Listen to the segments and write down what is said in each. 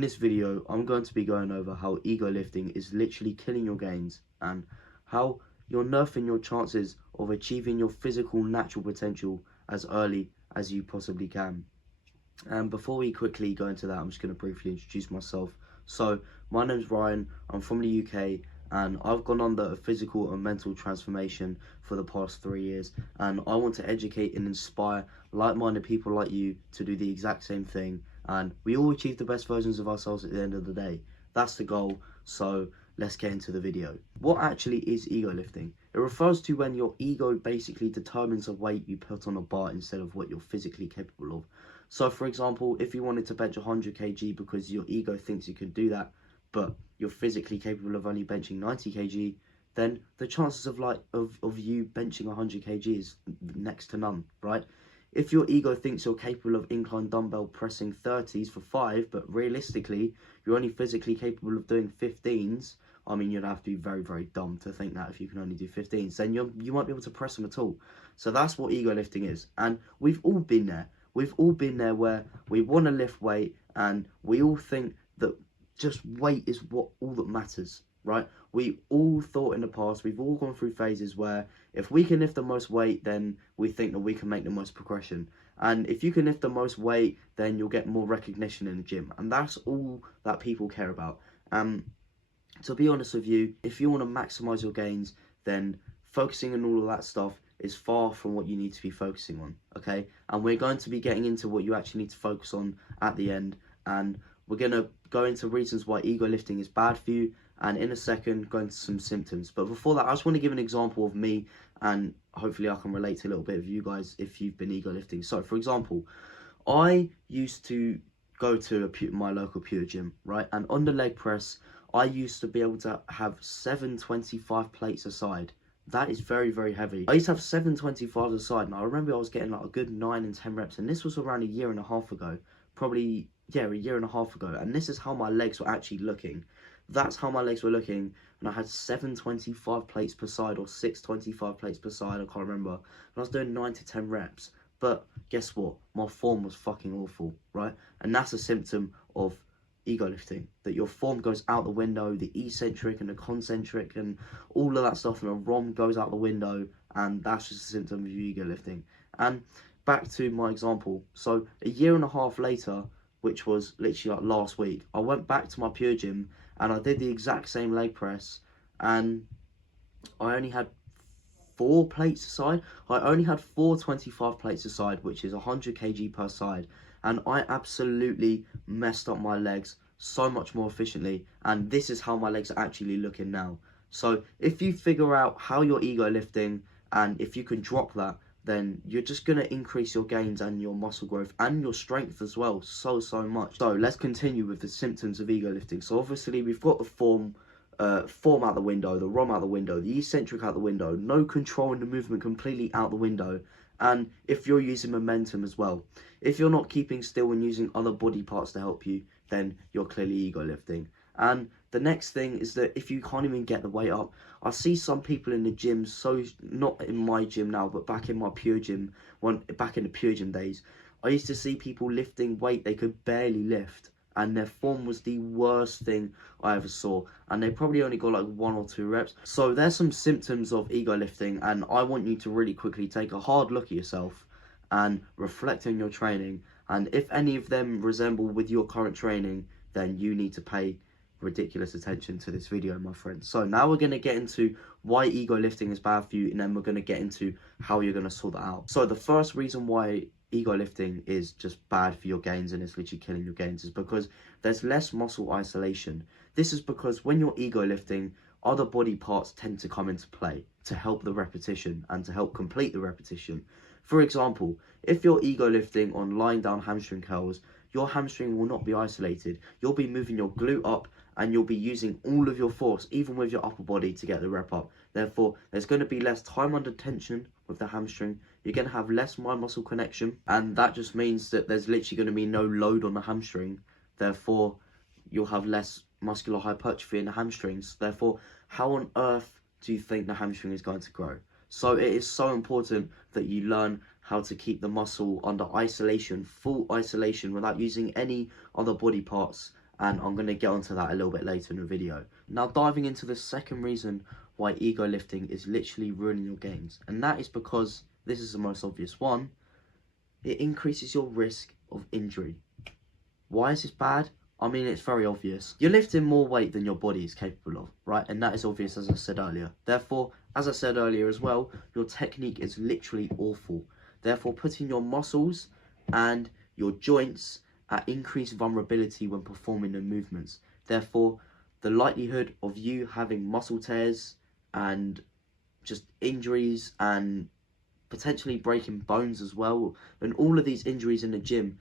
In this video, I'm going to be going over how ego lifting is literally killing your gains and how you're nerfing your chances of achieving your physical natural potential as early as you possibly can. And before we quickly go into that, I'm just going to briefly introduce myself. So, my name's Ryan, I'm from the UK, and I've gone under a physical and mental transformation for the past 3 years, and I want to educate and inspire like-minded people like you to do the exact same thing, and we all achieve the best versions of ourselves at the end of the day. That's the goal, so let's get into the video. What actually is ego lifting? It refers to when your ego basically determines a weight you put on a bar instead of what you're physically capable of. So for example, if you wanted to bench 100 kg because your ego thinks you can do that, but you're physically capable of only benching 90 kg, then the chances of you benching 100 kg is next to none, right? If your ego thinks you're capable of incline dumbbell pressing 30s for 5, but realistically you're only physically capable of doing 15s, I mean, you'd have to be very, very dumb to think that if you can only do 15s, then you won't be able to press them at all. So that's what ego lifting is, and we've all been there. We've all been there where we want to lift weight and we all think that just weight is all that matters, right? We all thought in the past, we've all gone through phases where if we can lift the most weight, then we think that we can make the most progression. And if you can lift the most weight, then you'll get more recognition in the gym. And that's all that people care about. To be honest with you, if you want to maximize your gains, then focusing on all of that stuff is far from what you need to be focusing on, okay? And we're going to be getting into what you actually need to focus on at the end, and we're going to go into reasons why ego lifting is bad for you, and in a second go into some symptoms. But before that, I just want to give an example of me, and hopefully I can relate to a little bit of you guys if you've been ego lifting. So for example, I used to go to my local pure gym, right? And on the leg press, I used to be able to have 725 plates aside. That is very, very heavy. I used to have 725 aside, and I remember I was getting like a good 9 and 10 reps, and this was around a year and a half ago. Probably, yeah, a year and a half ago. And this is how my legs were actually looking. That's how my legs were looking, and I had 725 plates per side, or 625 plates per side, I can't remember. And I was doing 9 to 10 reps. But guess what? My form was fucking awful, right? And that's a symptom of ego lifting, that your form goes out the window, the eccentric and the concentric and all of that stuff, and the ROM goes out the window, and that's just a symptom of ego lifting. And back to my example, so a year and a half later, which was literally like last week, I went back to my pure gym and I did the exact same leg press, and I only had 4 plates aside. I only had 4 25 plates aside, which is 100 kg per side, and I absolutely messed up my legs so much more efficiently, and this is how my legs are actually looking now. So if you figure out how you're ego lifting, and if you can drop that, then you're just going to increase your gains and your muscle growth and your strength as well so much. So let's continue with the symptoms of ego lifting. So obviously we've got the form out the window, the ROM out the window, the eccentric out the window, no control in the movement completely out the window, and if you're using momentum as well. If you're not keeping still and using other body parts to help you, then you're clearly ego lifting. And the next thing is that if you can't even get the weight up, I see some people in the gym, so not in my gym now, but back in my pure gym, back in the pure gym days, I used to see people lifting weight they could barely lift, and their form was the worst thing I ever saw, and they probably only got like 1 or 2 reps. So there's some symptoms of ego lifting, and I want you to really quickly take a hard look at yourself and reflect on your training, and if any of them resemble with your current training, then you need to pay ridiculous attention to this video, my friends. So now we're going to get into why ego lifting is bad for you, and then we're going to get into how you're going to sort that out. So the first reason why ego lifting is just bad for your gains and it's literally killing your gains is because there's less muscle isolation. This is because when you're ego lifting, other body parts tend to come into play to help the repetition and to help complete the repetition. For example, if you're ego lifting on lying down hamstring curls, your hamstring will not be isolated. You'll be moving your glute up and you'll be using all of your force, even with your upper body, to get the rep up. Therefore, there's going to be less time under tension with the hamstring. You're going to have less mind-muscle connection, and that just means that there's literally going to be no load on the hamstring. Therefore, you'll have less muscular hypertrophy in the hamstrings. Therefore, how on earth do you think the hamstring is going to grow? So it is so important that you learn how to keep the muscle under isolation, full isolation, without using any other body parts, and I'm going to get onto that a little bit later in the video. Now, diving into the second reason why ego lifting is literally ruining your gains, and that is because, this is the most obvious one, it increases your risk of injury. Why is this bad? I mean, it's very obvious. You're lifting more weight than your body is capable of, right? And that is obvious, as I said earlier. Therefore, as I said earlier as well, your technique is literally awful. Therefore, putting your muscles and your joints at increased vulnerability when performing the movements. Therefore, the likelihood of you having muscle tears and just injuries and potentially breaking bones as well, and all of these injuries in the gym,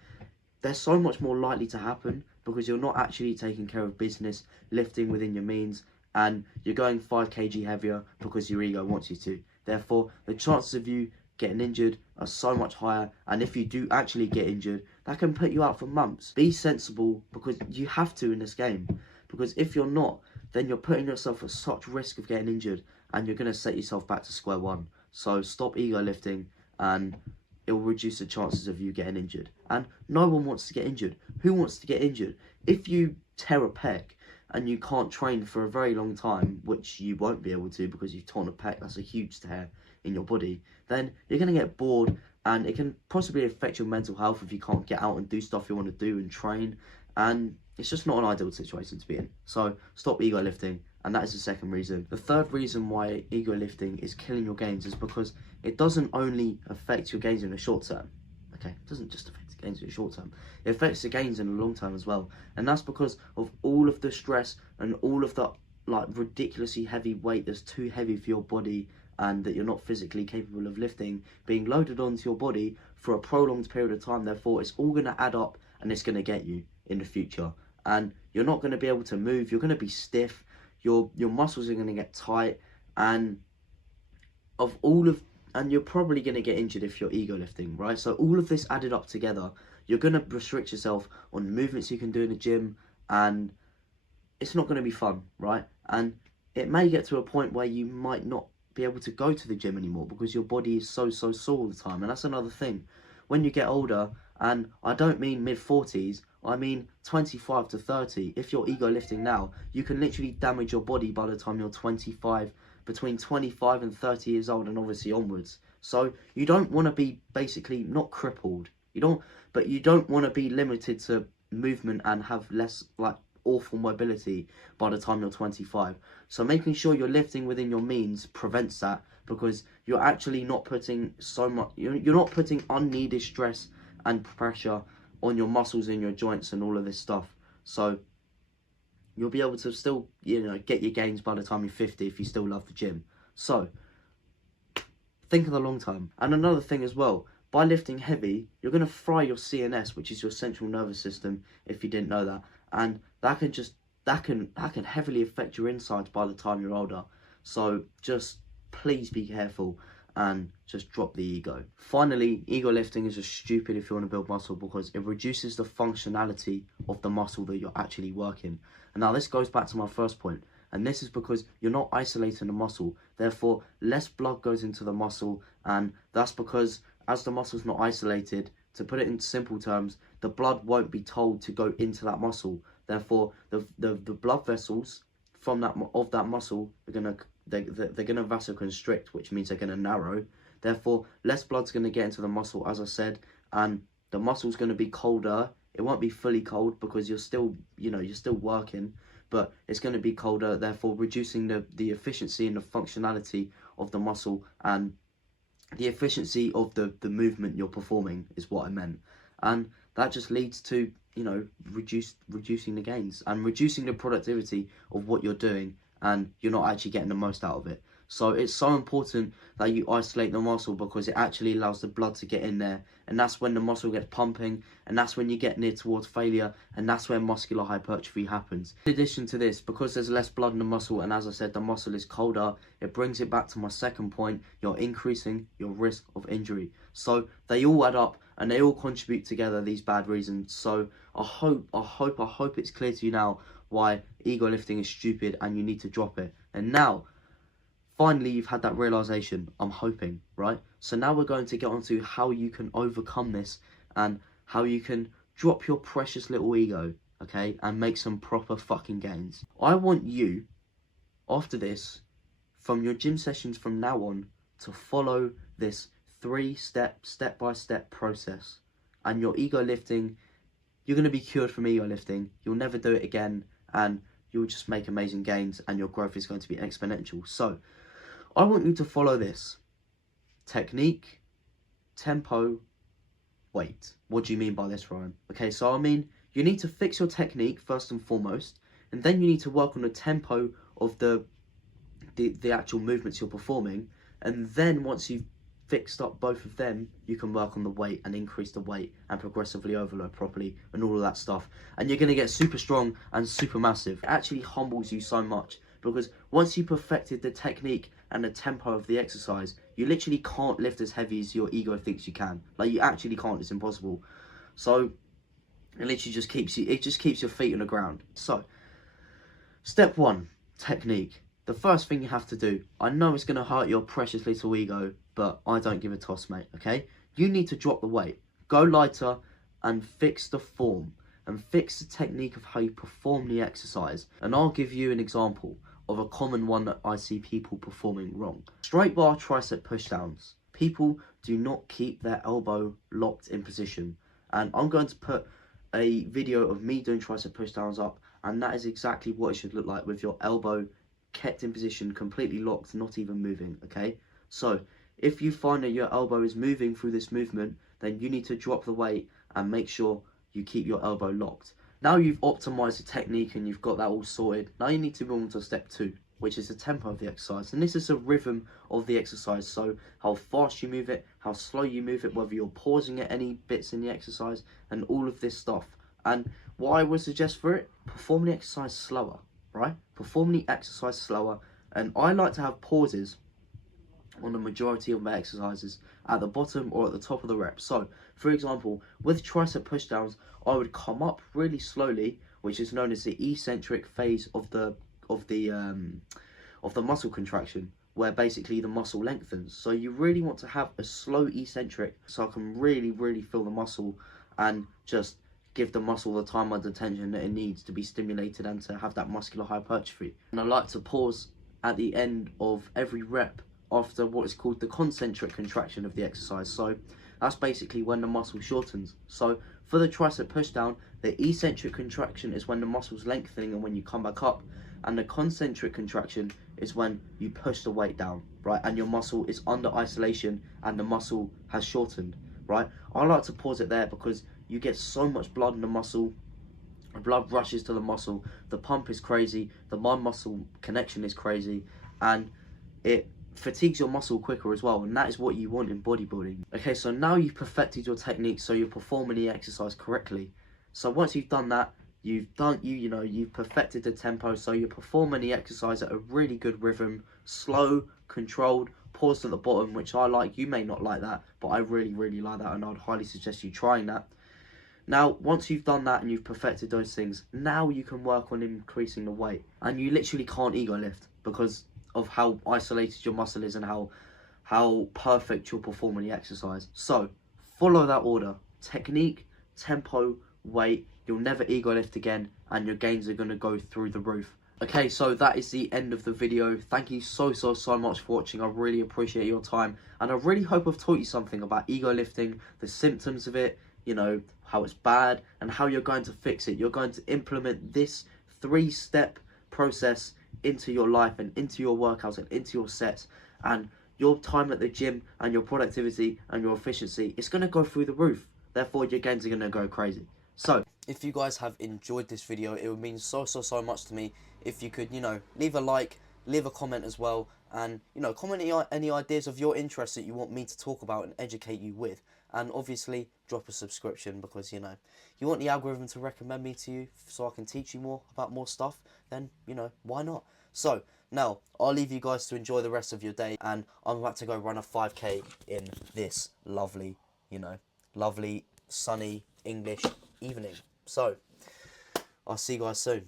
they're so much more likely to happen because you're not actually taking care of business, lifting within your means, and you're going 5 kg heavier because your ego wants you to. Therefore, the chances of you getting injured are so much higher, and if you do actually get injured, that can put you out for months. Be sensible, because you have to in this game, because if you're not, then you're putting yourself at such risk of getting injured, and you're going to set yourself back to square one. So stop ego lifting, and it will reduce the chances of you getting injured. And no one wants to get injured. Who wants to get injured? If you tear a pec and you can't train for a very long time, which you won't be able to because you've torn a pec, that's a huge tear in your body, then you're going to get bored, and it can possibly affect your mental health if you can't get out and do stuff you want to do and train, and it's just not an ideal situation to be in. So stop ego lifting, and that is the second reason. The third reason why ego lifting is killing your gains is because it doesn't only affect your gains in the short term. Okay, it doesn't just affect the gains in the short term, it affects the gains in the long term as well, and that's because of all of the stress and all of the like ridiculously heavy weight that's too heavy for your body and that you're not physically capable of lifting being loaded onto your body for a prolonged period of time. Therefore, it's all going to add up, and it's going to get you in the future, and you're not going to be able to move. You're going to be stiff, your muscles are going to get tight, and you're probably going to get injured if you're ego lifting, right? So all of this added up together, you're going to restrict yourself on movements you can do in the gym, and it's not going to be fun, right? And it may get to a point where you might not be able to go to the gym anymore because your body is so sore all the time. And that's another thing. When you get older, and I don't mean mid-40s, I mean 25 to 30, if you're ego lifting now, you can literally damage your body by the time you're 25, between 25 and 30 years old, and obviously onwards. So you don't want to be basically not crippled, but you don't want to be limited to movement and have less like awful mobility by the time you're 25. So making sure you're lifting within your means prevents that, because you're actually not putting you're not putting unneeded stress and pressure on your muscles and your joints and all of this stuff. So you'll be able to still, get your gains by the time you're 50 if you still love the gym. So think of the long term. And another thing as well, by lifting heavy, you're going to fry your CNS, which is your central nervous system, if you didn't know that. And that can heavily affect your insides by the time you're older. So just please be careful and just drop the ego. Finally, ego lifting is just stupid if you want to build muscle, because it reduces the functionality of the muscle that you're actually working. And now this goes back to my first point, and this is because you're not isolating the muscle. Therefore, less blood goes into the muscle, and that's because as the muscle's not isolated, to put it in simple terms, the blood won't be told to go into that muscle. Therefore, the blood vessels from that muscle are gonna vasoconstrict, which means they're gonna narrow. Therefore, less blood's gonna get into the muscle, as I said, and the muscle's gonna be colder. It won't be fully cold because you're still working, but it's gonna be colder. Therefore, reducing the efficiency and the functionality of the muscle, and the efficiency of the movement you're performing is what I meant. And that just leads to reducing the gains and reducing the productivity of what you're doing, and you're not actually getting the most out of it. So it's so important that you isolate the muscle, because it actually allows the blood to get in there, and that's when the muscle gets pumping, and that's when you get near towards failure, and that's where muscular hypertrophy happens. In addition to this, because there's less blood in the muscle, and as I said, the muscle is colder, it brings it back to my second point, you're increasing your risk of injury. So they all add up, and they all contribute together, these bad reasons. So I hope it's clear to you now why ego lifting is stupid and you need to drop it. And now, finally, you've had that realization, I'm hoping, right? So now we're going to get on to how you can overcome this, and how you can drop your precious little ego okay, and make some proper fucking gains. I want you, after this, from your gym sessions from now on, to follow this 3-step process. And your ego lifting, you're going to be cured from ego lifting. You'll never do it again, and you'll just make amazing gains, and your growth is going to be exponential. So I want you to follow this: technique, tempo, weight. What do you mean by this, Ryan? Okay, so I mean, you need to fix your technique first and foremost, and then you need to work on the tempo of the actual movements you're performing, and then once you've fixed up both of them, you can work on the weight and increase the weight and progressively overload properly and all of that stuff, and you're going to get super strong and super massive. It actually humbles you so much, because once you perfected the technique and the tempo of the exercise, you literally can't lift as heavy as your ego thinks you can. Like, you actually can't. It's impossible. So it literally just keeps your feet on the ground. So step 1, technique. The first thing you have to do, I know it's going to hurt your precious little ego, but I don't give a toss, mate, okay? You need to drop the weight. Go lighter and fix the form and fix the technique of how you perform the exercise. And I'll give you an example of a common one that I see people performing wrong. Straight bar tricep pushdowns. People do not keep their elbow locked in position. And I'm going to put a video of me doing tricep pushdowns up, and that is exactly what it should look like, with your elbow kept in position, completely locked, not even moving, okay? So if you find that your elbow is moving through this movement, then you need to drop the weight and make sure you keep your elbow locked. Now you've optimized the technique and you've got that all sorted, now you need to move on to step 2, which is the tempo of the exercise. And this is a rhythm of the exercise, so how fast you move it, how slow you move it, whether you're pausing at any bits in the exercise, and all of this stuff. And what I would suggest for it, perform the exercise slower, right? Perform the exercise slower, and I like to have pauses on the majority of my exercises at the bottom or at the top of the rep. So, for example, with tricep pushdowns, I would come up really slowly, which is known as the eccentric phase of the muscle contraction, where basically the muscle lengthens. So you really want to have a slow eccentric, so I can really feel the muscle and just give the muscle the time and attention that it needs to be stimulated and to have that muscular hypertrophy. And I like to pause at the end of every rep after what is called the concentric contraction of the exercise. So that's basically when the muscle shortens. So for the tricep pushdown, the eccentric contraction is when the muscle's lengthening and when you come back up, and the concentric contraction is when you push the weight down, right, and your muscle is under isolation and the muscle has shortened, right? I like to pause it there because you get so much blood in the muscle, the blood rushes to the muscle, the pump is crazy, the mind-muscle connection is crazy, and it fatigues your muscle quicker as well, and that is what you want in bodybuilding. Okay, so now you've perfected your technique, so you're performing the exercise correctly. So once you've done that, you've perfected the tempo, so you're performing the exercise at a really good rhythm, slow, controlled, paused at the bottom, which I like. You may not like that, but I really like that, and I'd highly suggest you trying that. Now, once you've done that and you've perfected those things, now you can work on increasing the weight. And you literally can't ego lift because of how isolated your muscle is and how perfect you're performing the exercise. So, follow that order. Technique, tempo, weight. You'll never ego lift again, and your gains are going to go through the roof. Okay, so that is the end of the video. Thank you so much for watching. I really appreciate your time, and I really hope I've taught you something about ego lifting, the symptoms of it, you know, how it's bad, and how you're going to fix it. You're going to implement this 3-step process into your life and into your workouts and into your sets, and your time at the gym and your productivity and your efficiency, it's going to go through the roof. Therefore, your gains are going to go crazy. So, if you guys have enjoyed this video, it would mean so much to me if you could, leave a like, leave a comment as well, and, comment any ideas of your interests that you want me to talk about and educate you with. And obviously, drop a subscription because, you want the algorithm to recommend me to you so I can teach you more about more stuff, then, why not? So, now, I'll leave you guys to enjoy the rest of your day, and I'm about to go run a 5K in this lovely, lovely, sunny English evening. So, I'll see you guys soon.